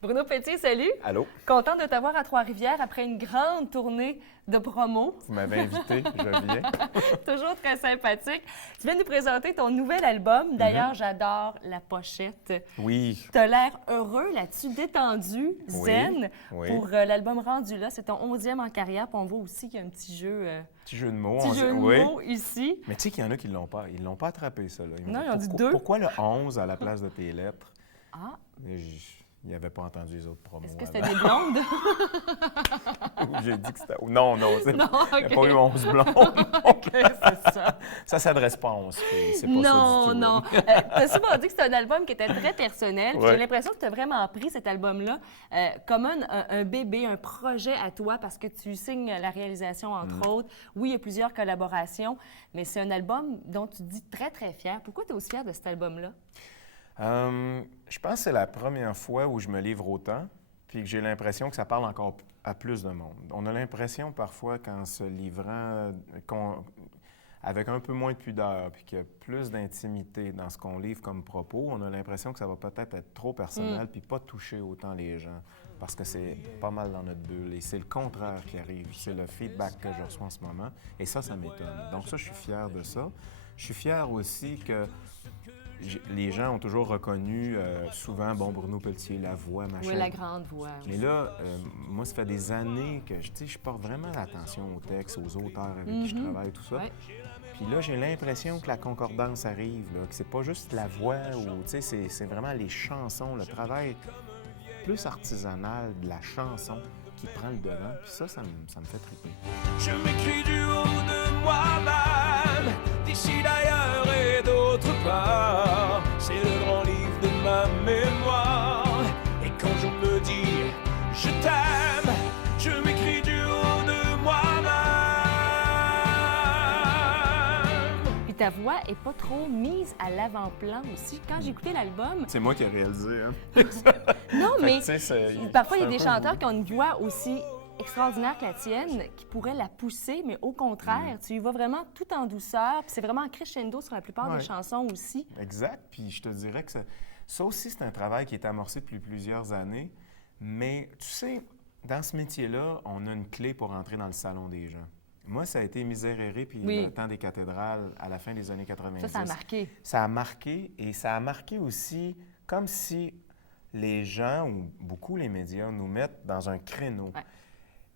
Bruno Pelletier, salut! Allô? Content de t'avoir à Trois-Rivières après une grande tournée de promo. Vous m'avez invité, je viens. Toujours très sympathique. Tu viens de nous présenter ton nouvel album. D'ailleurs, j'adore la pochette. Oui. Tu as l'air heureux là-dessus, détendu, zen. Oui. Pour l'album rendu là, c'est ton 11e en carrière. Puis on voit aussi qu'il y a un petit jeu, Petit jeu de mots. mots ici. Mais tu sais qu'il y en a qui ne l'ont pas. Ils l'ont pas attrapé, ça. Là. Non, ils ont dit 2. Pourquoi le 11 à la place de tes lettres? Ah! Il n'avait pas entendu les autres promos. Est-ce que c'était des blondes? J'ai dit que c'était... Non, c'est... Non, OK. Il n'y a pas eu 11 blondes. OK, c'est ça. Ça ne s'adresse pas à 11 filles. C'est pas Non, ça du tout. non. Tu as souvent dit que c'est un album qui était très personnel. Puis Ouais. j'ai l'impression que tu as vraiment pris cet album-là comme un bébé, un projet à toi parce que tu signes la réalisation, entre autres. Oui, il y a plusieurs collaborations, mais c'est un album dont tu te dis très, très fier. Pourquoi tu es aussi fier de cet album-là? Je pense que c'est la première fois où je me livre autant, puis que j'ai l'impression que ça parle encore à plus de monde. On a l'impression parfois qu'en se livrant, avec un peu moins de pudeur, puis qu'il y a plus d'intimité dans ce qu'on livre comme propos, on a l'impression que ça va peut-être être trop personnel, puis pas toucher autant les gens, parce que c'est pas mal dans notre bulle. Et c'est le contraire qui arrive. C'est le feedback que je reçois en ce moment, et ça m'étonne. Donc ça, je suis fier de ça. Je suis fier aussi que les gens ont toujours reconnu souvent, Bruno Pelletier, la voix, machin. Oui, la grande voix. Mais là, moi, ça fait des années que je porte vraiment attention aux textes, aux auteurs avec qui je travaille, tout ça. Ouais. Puis là, j'ai l'impression que la concordance arrive, là, que c'est pas juste la voix, ou c'est vraiment les chansons, le travail plus artisanal de la chanson qui prend le devant. Puis ça me fait triper. Je m'écris du haut de moi-même, d'ici d'ailleurs et d'autre part. C'est le grand livre de ma mémoire. Et quand je me dis je t'aime, je m'écris du haut de moi-même. Puis ta voix est pas trop mise à l'avant-plan aussi. Quand j'ai écouté l'album, C'est moi qui ai réalisé, hein? non, mais Fait que, tu sais, parfois, il y a c'est des un peu chanteurs qui ont une voix aussi extraordinaire que la tienne, qui pourraient la pousser, mais au contraire, tu y vas vraiment tout en douceur, puis c'est vraiment en crescendo sur la plupart des Ouais. chansons aussi. Exact. Puis je te dirais que ça aussi, c'est un travail qui est amorcé depuis plusieurs années. Mais tu sais, dans ce métier-là, on a une clé pour entrer dans le salon des gens. Moi, ça a été Miserere puis Oui. le temps des cathédrales à la fin des années 90. Ça a marqué. Ça a marqué, et ça a marqué aussi comme si les gens, ou beaucoup les médias, nous mettent dans un créneau. Ouais.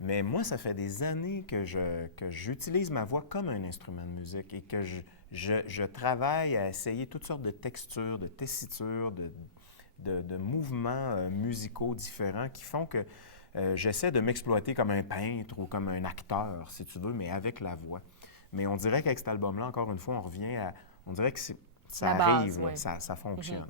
Mais moi, ça fait des années que j'utilise ma voix comme un instrument de musique et que je travaille à essayer toutes sortes de textures, de tessitures, de mouvements musicaux différents qui font que j'essaie de m'exploiter comme un peintre ou comme un acteur, si tu veux, mais avec la voix. Mais on dirait qu'avec cet album-là, encore une fois, on revient à... On dirait que ça La base, arrive, là, ouais. ça fonctionne.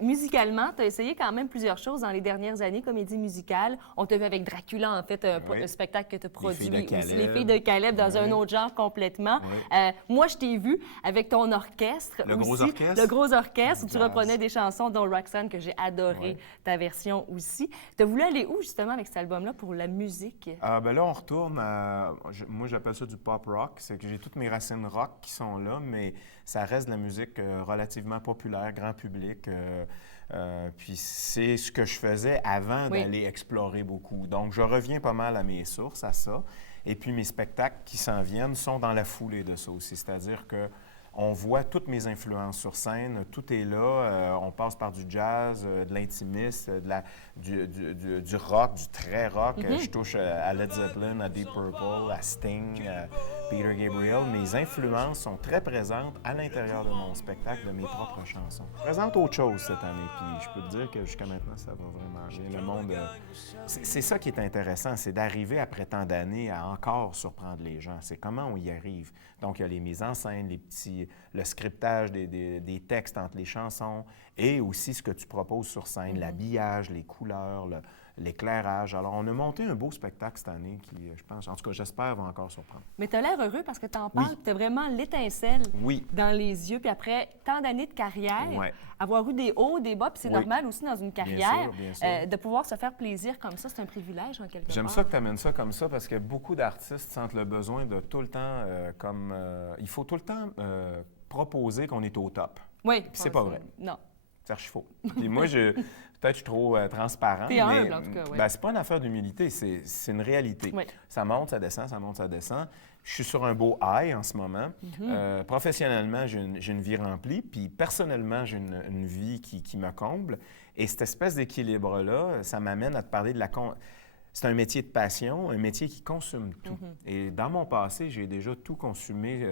Musicalement, tu as essayé quand même plusieurs choses dans les dernières années, comédie musicale. On t'a vu avec Dracula, en fait, Oui. un spectacle que tu as produit Filles de aussi. Caleb. Les Filles de Caleb, dans Oui. un autre genre complètement. Oui. Moi, je t'ai vu avec ton orchestre Le aussi. gros orchestre? Le gros orchestre, où tu Jazz. reprenais des chansons, dont Roxanne, que j'ai adoré, Oui. ta version aussi. Tu as voulu aller où, justement, avec cet album-là, pour la musique? Ah, ben là, on retourne à... Moi, j'appelle ça du pop rock. C'est que j'ai toutes mes racines rock qui sont là, mais ça reste de la musique relativement populaire, grand public. Puis c'est ce que je faisais avant Oui. d'aller explorer beaucoup. Donc, je reviens pas mal à mes sources, à ça. Et puis, mes spectacles qui s'en viennent sont dans la foulée de ça aussi. C'est-à-dire que on voit toutes mes influences sur scène, tout est là. On passe par du jazz, de l'intimiste, du rock, du très rock. Je touche à Led Zeppelin, à Deep Purple, à Sting, à Peter Gabriel. Mes influences sont très présentes à l'intérieur de mon spectacle, de mes propres chansons. Je présente autre chose cette année, puis je peux te dire que jusqu'à maintenant, ça va vraiment bien. Le monde, c'est ça qui est intéressant, c'est d'arriver après tant d'années à encore surprendre les gens. C'est comment on y arrive. Donc, il y a les mises en scène, le scriptage des textes entre les chansons et aussi ce que tu proposes sur scène, l'habillage, les couleurs, l'éclairage. Alors, on a monté un beau spectacle cette année qui, je pense, en tout cas, j'espère, va encore surprendre. Mais tu as l'air heureux parce que tu en parles, Oui. tu as vraiment l'étincelle Oui. dans les yeux. Puis après tant d'années de carrière, Ouais. avoir eu des hauts, des bas, puis c'est Oui. normal aussi dans une carrière, bien sûr. de pouvoir se faire plaisir comme ça, c'est un privilège en quelque part. J'aime ça que tu amènes ça comme ça parce que beaucoup d'artistes sentent le besoin de tout le temps, il faut tout le temps proposer qu'on est au top. Oui. Puis c'est pas vrai. Non. Cherche faux. Puis moi, peut-être je suis trop transparent. T'es humble, en tout cas, oui. Ben, c'est pas une affaire d'humilité, c'est une réalité. Oui. Ça monte, ça descend, ça monte, ça descend. Je suis sur un beau high en ce moment. Professionnellement, j'ai une vie remplie, puis personnellement, j'ai une vie qui me comble. Et cette espèce d'équilibre-là, ça m'amène à te parler de c'est un métier de passion, un métier qui consomme tout. Et dans mon passé, j'ai déjà tout consumé.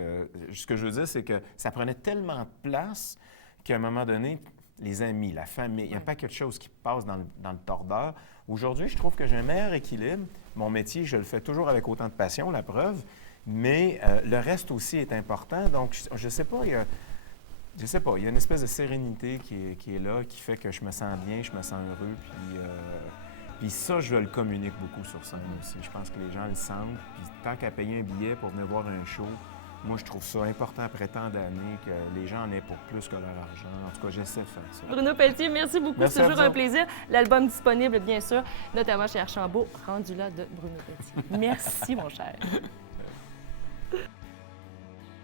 Ce que je veux dire, c'est que ça prenait tellement de place qu'à un moment donné, les amis, la famille, il y a un paquet de choses qui passent dans le tordeur. Aujourd'hui, je trouve que j'ai un meilleur équilibre. Mon métier, je le fais toujours avec autant de passion, la preuve, mais le reste aussi est important. Donc, je sais pas, il y a une espèce de sérénité qui est là, qui fait que je me sens bien, je me sens heureux, puis ça, je le communique beaucoup sur scène aussi. Je pense que les gens le sentent, puis tant qu'à payer un billet pour venir voir un show, moi, je trouve ça important après tant d'années que les gens en aient pour plus que leur argent. En tout cas, j'essaie de faire ça. Bruno Pelletier, merci beaucoup. Merci C'est toujours à vous un plaisir. L'album disponible, bien sûr, notamment chez Archambault, Rendu là de Bruno Pelletier. Merci, mon cher.